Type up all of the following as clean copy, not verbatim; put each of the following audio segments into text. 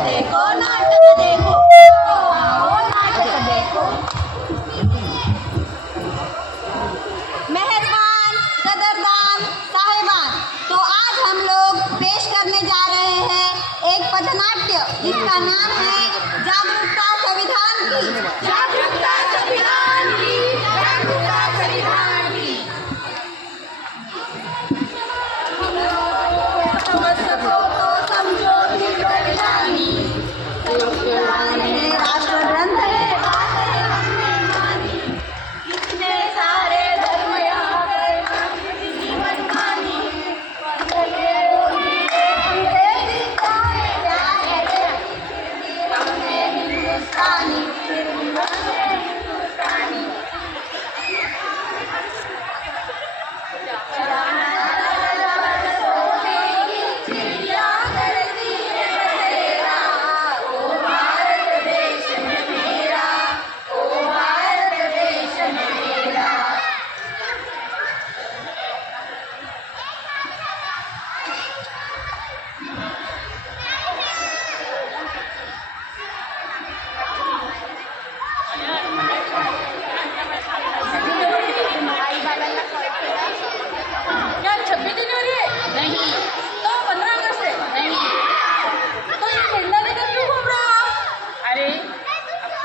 देखो नाटक देखो, आओ नाटक देखो। मेहरबान कदरदान साहिबान, तो आज हम लोग पेश करने जा रहे हैं एक पथनाट्य जिसका नाम है जागरूकता संविधान की। जागरूकता संविधान की, जागरूकता संविधान की। राष्ट्रग्रंथ है, कितने सारे धर्म यहाँ पे जीवन मानी, हिंदुस्तानी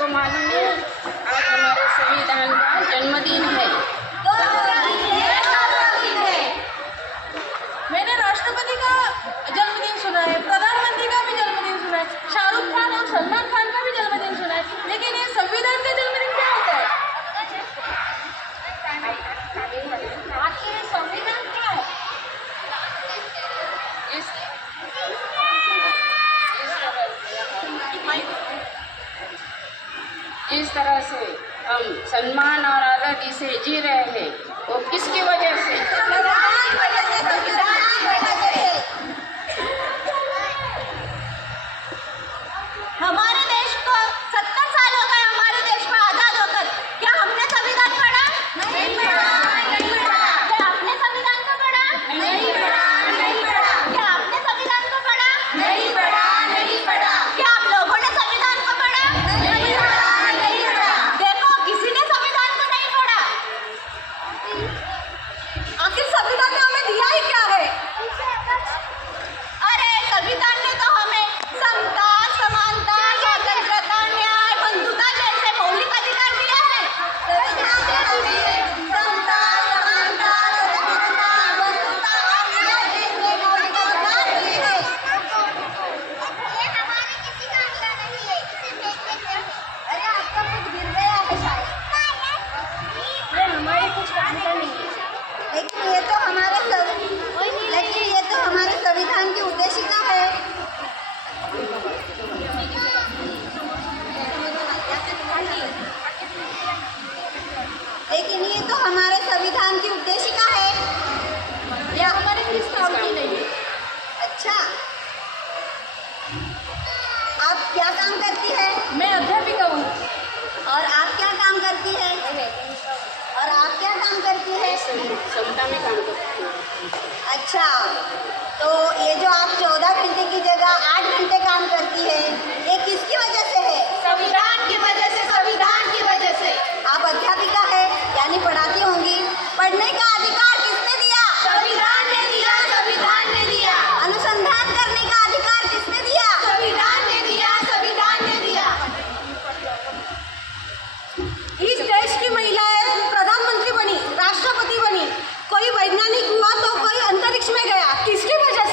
मालूम है आज हमारे संविधान का जन्मदिन है। मैंने राष्ट्रपति का जन्मदिन सुना है, प्रधानमंत्री का भी जन्मदिन सुना है, शाहरुख खान और सलमान खान का भी जन्मदिन सुना है, लेकिन ये संविधान का जन्मदिन क्या होता है? आखिर संविधान क्या है? जिस तरह से हम सम्मान और आज़ादी से जी रहे हैं वो किसकी वजह से? हमारे देश को 70 साल हो गए, हमारे देश को आजाद होकर। क्या हमने संविधान पढ़ा? नहीं पढ़ा, नहीं पढ़ा। क्या आपने संविधान को पढ़ा? नहीं पढ़ा, नहीं पढ़ा। क्या आपने संविधान को पढ़ा? नहीं पढ़ा, नहीं पढ़ा। क्या आप लोगों ने संविधान को पढ़ा? नहीं पढ़ा, नहीं पढ़ा। देखो, किसी ने संविधान को नहीं पढ़ा। आखिर संविधान ने हमें दिया ही क्या है? अरे संविधान ने तो हमें समता, समानता, स्वतंत्रता, न्याय, बंधुता जैसे मौलिक अधिकार दिया है। समता, समानता, स्वतंत्रता, बंधुता, न्याय जैसे मौलिक अधिकार दिए हैं। ये हमारे किसी काम का नहीं है, इसे फेंकने से। अरे आपका कुछ गिर गया है शायद। ये हमारे कुछ काम का नहीं है। लेकिन ये तो हमारे संविधान की उद्देशिका है। लेकिन ये तो हमारे संविधान की उद्देशिका है। ये हमारे किस काम की नहीं है? अच्छा, आप क्या काम करती है? मैं अध्यापिका हूँ। और आप क्या काम करती है? और आप क्या काम करती है? समता में काम करती हूँ। अच्छा, तो ये जो आप 14 घंटे की जगह 8 घंटे काम करती है, ये किसकी वजह से है? संविधान की वजह से, संविधान की वजह से। आप अध्यापिका है यानी पढ़ाती होंगी। पढ़ने का अधिकार किसने दिया? संविधान ने दिया, संविधान ने दिया। अनुसंधान करने का अधिकार किसने दिया? संविधान ने दिया, संविधान ने दिया। इस देश की महिलाएं प्रधानमंत्री बनी, राष्ट्रपति बनी, कोई वैज्ञानिक हुआ तो कोई अंतरिक्ष में गया। किसकी वजह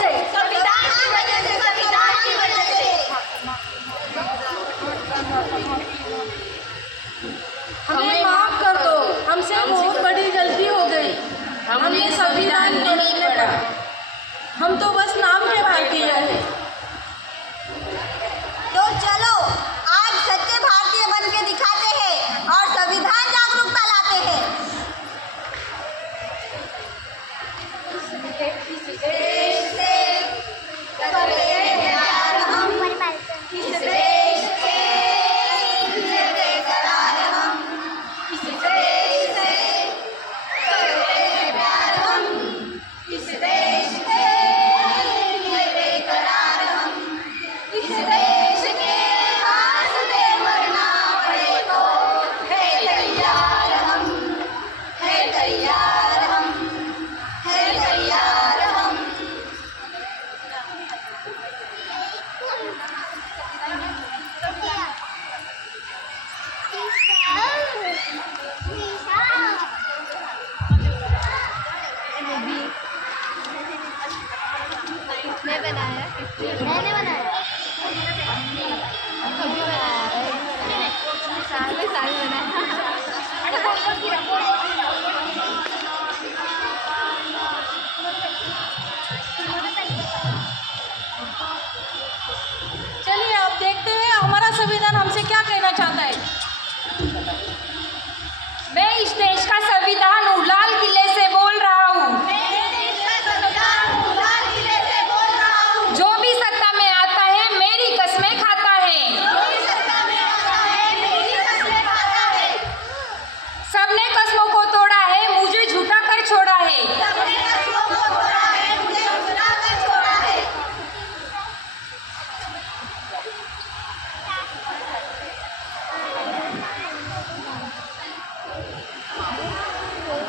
बनाया? मैंने बनाया। साल में साल चलिए अब देखते हैं हमारा संविधान हमसे क्या कहना चाहता है। मैं इस देश का संविधान हूँ, लाल किले से बोल रहा हूँ। जो भी सत्ता में आता है मेरी कसमें खाता है। सबने कसमों को तोड़ा है, मुझे झूठा कर छोड़ा है।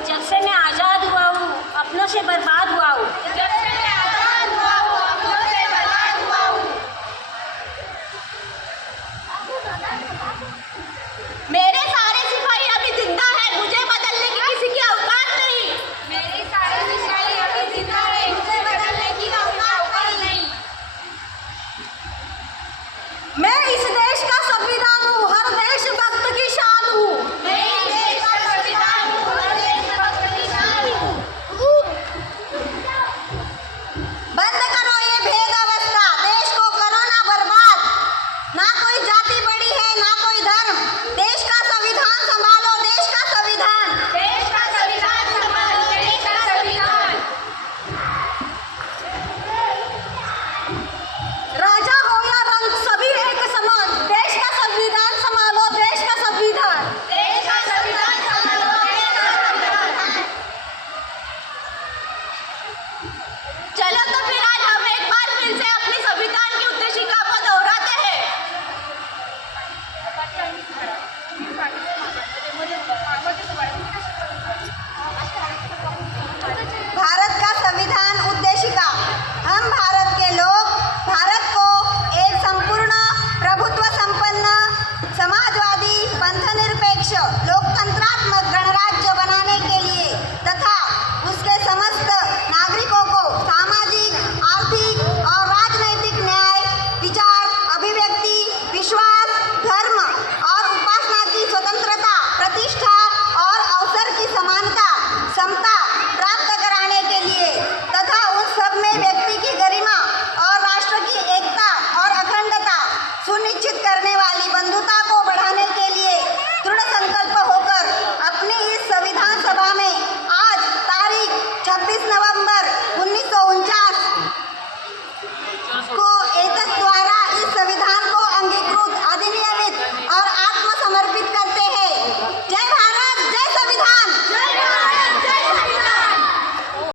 जब से मैं आजाद हुआ हूँ अपनों से बर्बाद हुआ हूँ। मेरे सारे सिपाही अभी जिंदा है, मुझे बदलने की किसी की औकात नहीं। मेरे सारे सिपाही अभी जिंदा है, मुझे बदलने की औकात नहीं। मैं इस देश का संविधान हूँ, हर देशभक्त की शान हूँ। बंद करो ये भेद अवस्था, देश को करो ना बर्बाद। ना कोई जाति बड़ी है ना कोई धर्म, देश का संविधान संभालो, देश का संविधान। देश का संविधान संभालो, देश का संविधान। राजा हो या रंग सभी एक समान, देश का संविधान संभालो, देश का संविधान। देश का संविधान संभालो, देश का संविधान। चलो तो फिर आज हम एक बार फिर से अपनी संविधान की उद्देशिका को दोहराते हैं। भारत का संविधान उद्देशिका। हम भारत के लोग भारत को एक संपूर्ण प्रभुत्व संपन्न समाजवादी पंथनिरपेक्ष लोकतंत्रात्मक गणराज्य बनाने के लिए तथा उसके समस्त नागरिकों को सामाजिक, आर्थिक और राजनैतिक न्याय, विचार, अभिव्यक्ति, विश्वास, धर्म और उपासना की स्वतंत्रता, प्रतिष्ठा और अवसर की समानता, समता